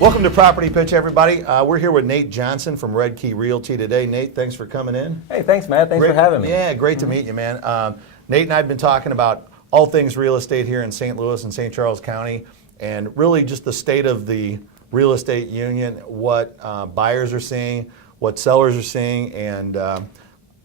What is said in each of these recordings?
Welcome to Property Pitch, everybody. We're here with Nate Johnson from Red Key Realty today. Nate, thanks for coming in. Hey, thanks, Matt. Thanks for having me. Yeah, great to meet you, man. Nate and I have been talking about all things real estate here in St. Louis and St. Charles County, and really just the state of the real estate union, what buyers are seeing, what sellers are seeing, and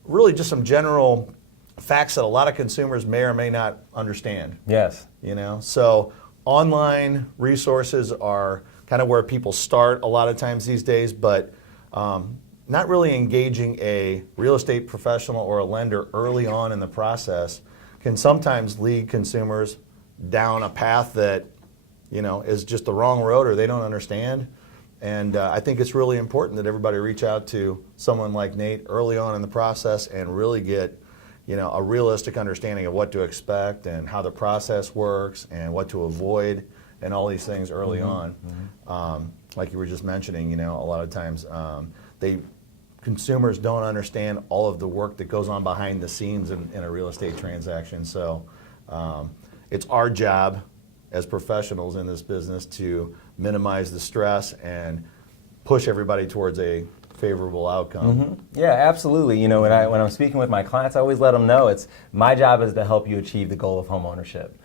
really just some general facts that a lot of consumers may or may not understand. Yes. You know, so online resources are kind of where people start a lot of times these days, but not really engaging a real estate professional or a lender early on in the process can sometimes lead consumers down a path that, you know, is just the wrong road or they don't understand. And I think it's really important that everybody reach out to someone like Nate early on in the process and really get, you know, a realistic understanding of what to expect and how the process works and what to avoid and all these things early on. Like you were just mentioning, you know, a lot of times consumers don't understand all of the work that goes on behind the scenes in a real estate transaction. So it's our job as professionals in this business to minimize the stress and push everybody towards a favorable outcome. Yeah, absolutely. You know, when I'm speaking with my clients, I always let them know it's my job is to help you achieve the goal of home ownership.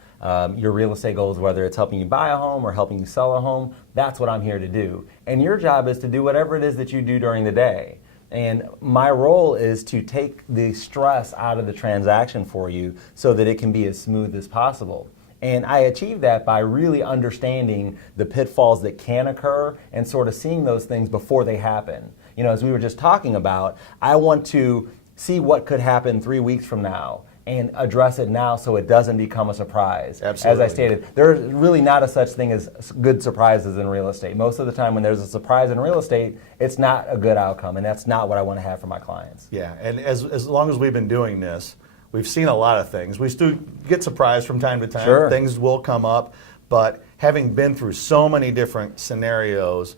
Your real estate goals, whether it's helping you buy a home or helping you sell a home, that's what I'm here to do. And your job is to do whatever it is that you do during the day. And my role is to take the stress out of the transaction for you so that it can be as smooth as possible. And I achieve that by really understanding the pitfalls that can occur and sort of seeing those things before they happen. You know, as we were just talking about, I want to see what could happen 3 weeks from now and address it now so it doesn't become a surprise. Absolutely. As I stated, there's really not a such thing as good surprises in real estate. Most of the time when there's a surprise in real estate, it's not a good outcome, and that's not what I want to have for my clients. Yeah, and as long as we've been doing this, we've seen a lot of things. We still get surprised from time to time. Sure. Things will come up, but having been through so many different scenarios,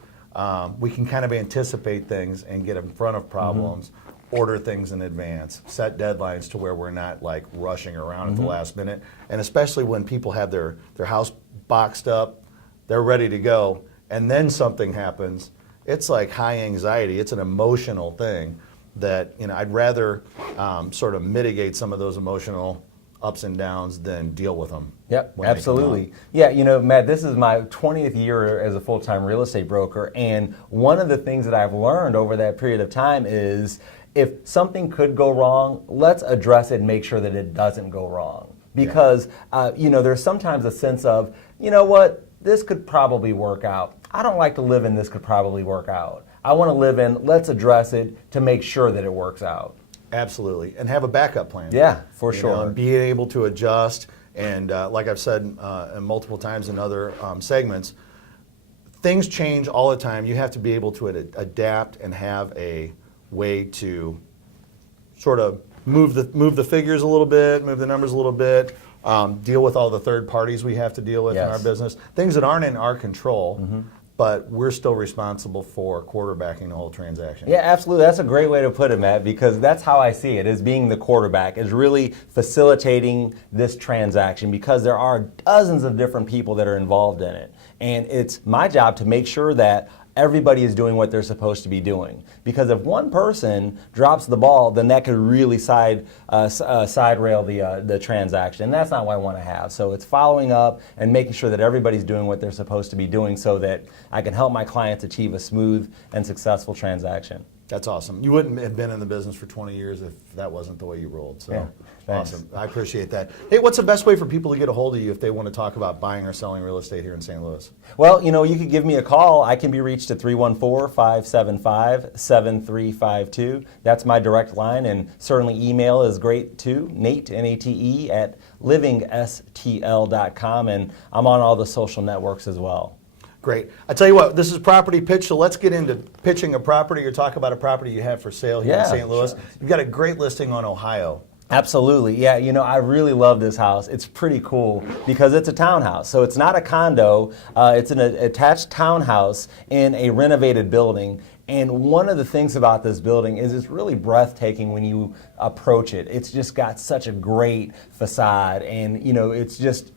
we can kind of anticipate things and get in front of problems, order things in advance, set deadlines to where we're not like rushing around at the last minute. And especially when people have their house boxed up, they're ready to go, and then something happens, it's like high anxiety. It's an emotional thing that, you know, I'd rather sort of mitigate some of those emotional ups and downs than deal with them. Yep, absolutely. Yeah, you know, Matt, this is my 20th year as a full-time real estate broker, and one of the things that I've learned over that period of time is if something could go wrong, let's address it and make sure that it doesn't go wrong. Because, you know, there's sometimes a sense of, you know what, this could probably work out. I don't like to live in this could probably work out. I want to live in, let's address it to make sure that it works out. Absolutely, and have a backup plan. Yeah, for You sure. know, be able to adjust, and like I've said multiple times in other segments, things change all the time. You have to be able to adapt and have a way to sort of move the figures a little bit, move the numbers a little bit, deal with all the third parties we have to deal with in our business, things that aren't in our control. But we're still responsible for quarterbacking the whole transaction. Yeah, absolutely. That's a great way to put it, Matt, because that's how I see it, as being the quarterback, is really facilitating this transaction, because there are dozens of different people that are involved in it. And it's my job to make sure that everybody is doing what they're supposed to be doing. Because if one person drops the ball, then that could really side rail the transaction. And that's not what I want to have. So it's following up and making sure that everybody's doing what they're supposed to be doing so that I can help my clients achieve a smooth and successful transaction. That's awesome. You wouldn't have been in the business for 20 years if that wasn't the way you rolled. So Yeah, awesome. I appreciate that. Hey, what's the best way for people to get a hold of you if they want to talk about buying or selling real estate here in St. Louis? Well, you know, you could give me a call. I can be reached at 314-575-7352. That's my direct line, and certainly email is great too, Nate, N-A-T-E, at livingstl.com, and I'm on all the social networks as well. Great. I tell you what, this is Property Pitch, so let's get into pitching a property or talk about a property you have for sale here in St. Louis. Sure. You've got a great listing on Ohio. Absolutely. Yeah, you know, I really love this house. It's pretty cool because it's a townhouse. So it's not a condo. It's an attached townhouse in a renovated building. And one of the things about this building is it's really breathtaking when you approach it. It's just got such a great facade, and it's just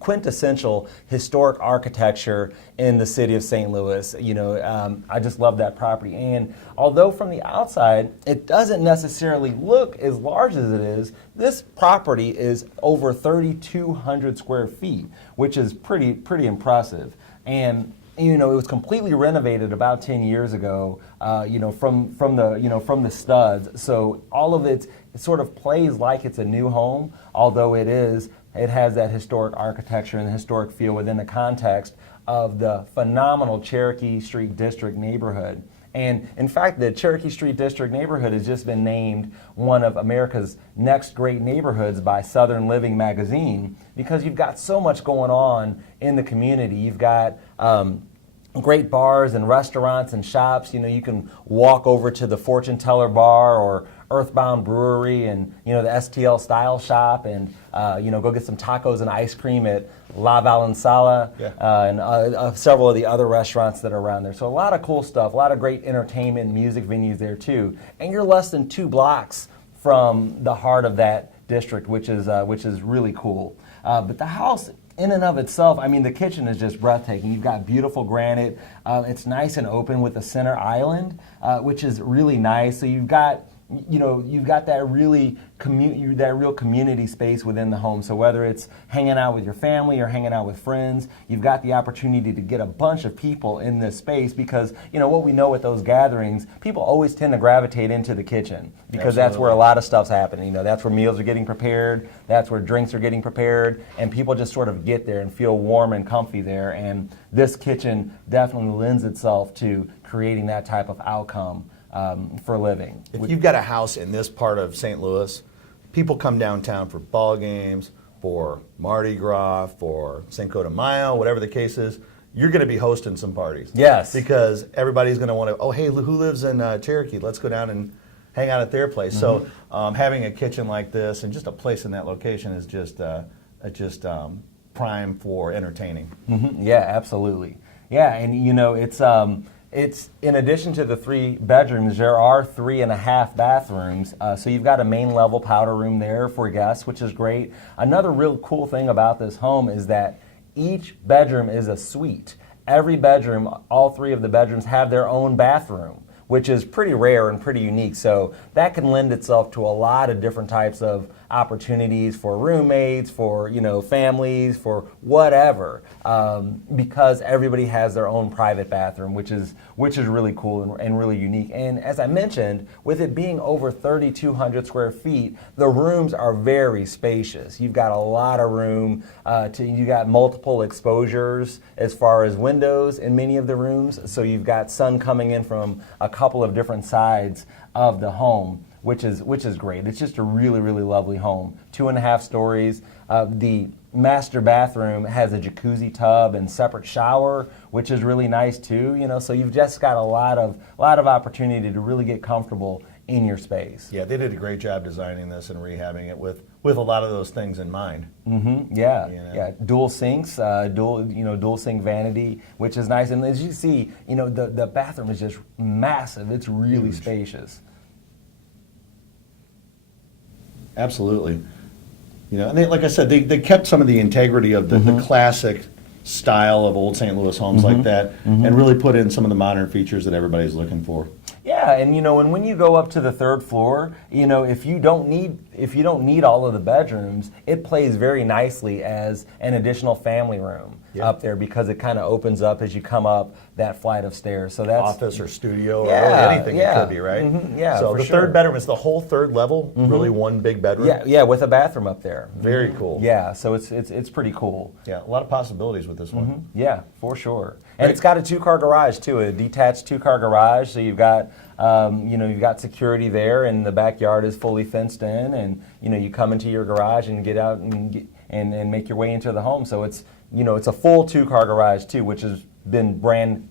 quintessential historic architecture in the city of St. Louis. I just love that property. And although from the outside it doesn't necessarily look as large as it is, this property is over 3,200 square feet, which is pretty impressive. And it was completely renovated about 10 years ago, from the studs. So all of it sort of plays like it's a new home, although it has that historic architecture and the historic feel within the context of the phenomenal Cherokee Street District neighborhood. And in fact, the Cherokee Street District neighborhood has just been named one of America's next great neighborhoods by Southern Living magazine, because you've got so much going on in the community. You've got great bars and restaurants and shops. You can walk over to the Fortune Teller Bar or Earthbound Brewery and the STL Style Shop, and go get some tacos and ice cream at La Valensala, and several of the other restaurants that are around there. So a lot of cool stuff, a lot of great entertainment and music venues there too. And you're less than 2 blocks from the heart of that district, which is really cool. But the house in and of itself, the kitchen is just breathtaking. You've got beautiful granite. It's nice and open with a center island, which is really nice. So you've got that real community space within the home. So whether it's hanging out with your family or hanging out with friends, you've got the opportunity to get a bunch of people in this space, because what we know with those gatherings, people always tend to gravitate into the kitchen, because that's where a lot of stuff's happening. That's where meals are getting prepared, that's where drinks are getting prepared, and people just sort of get there and feel warm and comfy there. And this kitchen definitely lends itself to creating that type of outcome for living. If you've got a house in this part of St. Louis, people come downtown for ball games, for Mardi Gras, for Cinco de Mayo, whatever the case is. You're going to be hosting some parties. Yes. Because everybody's going to want to, oh, hey, who lives in Cherokee? Let's go down and hang out at their place. Mm-hmm. So having a kitchen like this and just a place in that location is just prime for entertaining. Mm-hmm. Yeah, absolutely. Yeah, and it's in addition to the 3 bedrooms, there are 3.5 bathrooms. So you've got a main level powder room there for guests, which is great. Another real cool thing about this home is that each bedroom is a suite. Every bedroom, all 3 of the bedrooms have their own bathroom, which is pretty rare and pretty unique. So that can lend itself to a lot of different types of opportunities for roommates, for families, for whatever, because everybody has their own private bathroom, which is really cool and really unique. And as I mentioned, with it being over 3,200 square feet, the rooms are very spacious. You've got a lot of room. You got multiple exposures as far as windows in many of the rooms. So you've got sun coming in from a couple of different sides of the home, which is great. It's just a really, really lovely home. 2.5 stories. The master bathroom has a jacuzzi tub and separate shower, which is really nice too. So you've just got a lot of opportunity to really get comfortable in your space. Yeah, they did a great job designing this and rehabbing it with a lot of those things in mind. Mm-hmm. Yeah, yeah. Dual sinks, dual sink vanity, which is nice. And as you see, the bathroom is just massive. It's really spacious. Absolutely. And they, like I said, they kept some of the integrity of the classic style of old St. Louis homes like that, and really put in some of the modern features that everybody's looking for. Yeah, and and when you go up to the 3rd floor, if you don't need all of the bedrooms, it plays very nicely as an additional family room up there, because it kind of opens up as you come up that flight of stairs. So that's office or studio or really anything it could be, right? Mm-hmm, yeah. So the 3rd bedroom is the whole 3rd level, really one big bedroom. Yeah, with a bathroom up there. Very cool. Yeah, so it's pretty cool. Yeah, a lot of possibilities with this one. Yeah, for sure. And it's got a 2-car garage too, a detached 2-car garage. So you've got you've got security there, and the backyard is fully fenced in, and you come into your garage and get out and make your way into the home. So it's a full 2-car garage too, which is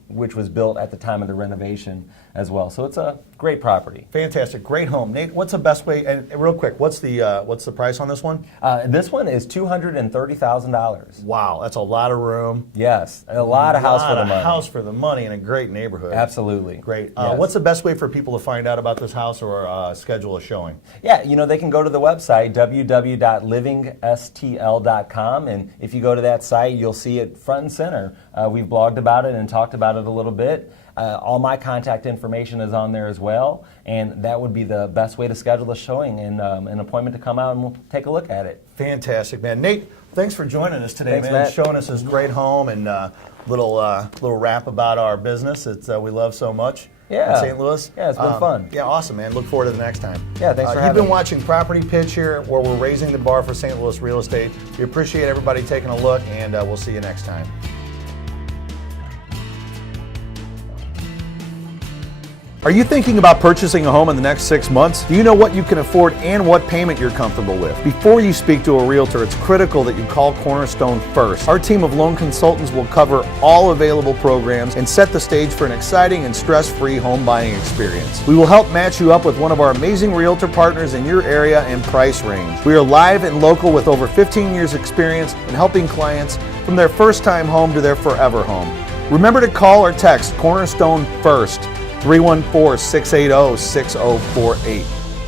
which was built at the time of the renovation as well. So it's a great property. Fantastic, great home. Nate, what's the best way? And real quick, what's the price on this one? This one is $230,000. Wow, that's a lot of room. Yes, a lot of house for the money. House for the money in a great neighborhood. Absolutely. Great. Yes. What's the best way for people to find out about this house or schedule a showing? Yeah, they can go to the website, www.livingstl.com, and if you go to that site, you'll see it front and center. We've blogged about it and talked about it a little bit. All my contact information is on there as well, and that would be the best way to schedule a showing and an appointment to come out and we'll take a look at it. Fantastic, man. Nate, thanks for joining us today, Thanks, man. Matt. Showing us this great home and little rap about our business that we love so much. Yeah. In St. Louis. Yeah, it's been fun. Yeah, awesome, man. Look forward to the next time. Yeah, thanks for You've having been me. watching Property Pitch here, where we're raising the bar for St. Louis real estate. We appreciate everybody taking a look, and we'll see you next time. Are you thinking about purchasing a home in the next 6 months? Do you know what you can afford and what payment you're comfortable with? Before you speak to a realtor, it's critical that you call Cornerstone first. Our team of loan consultants will cover all available programs and set the stage for an exciting and stress-free home buying experience. We will help match you up with one of our amazing realtor partners in your area and price range. We are live and local with over 15 years experience in helping clients from their first time home to their forever home. Remember to call or text Cornerstone first, 314-680-6048.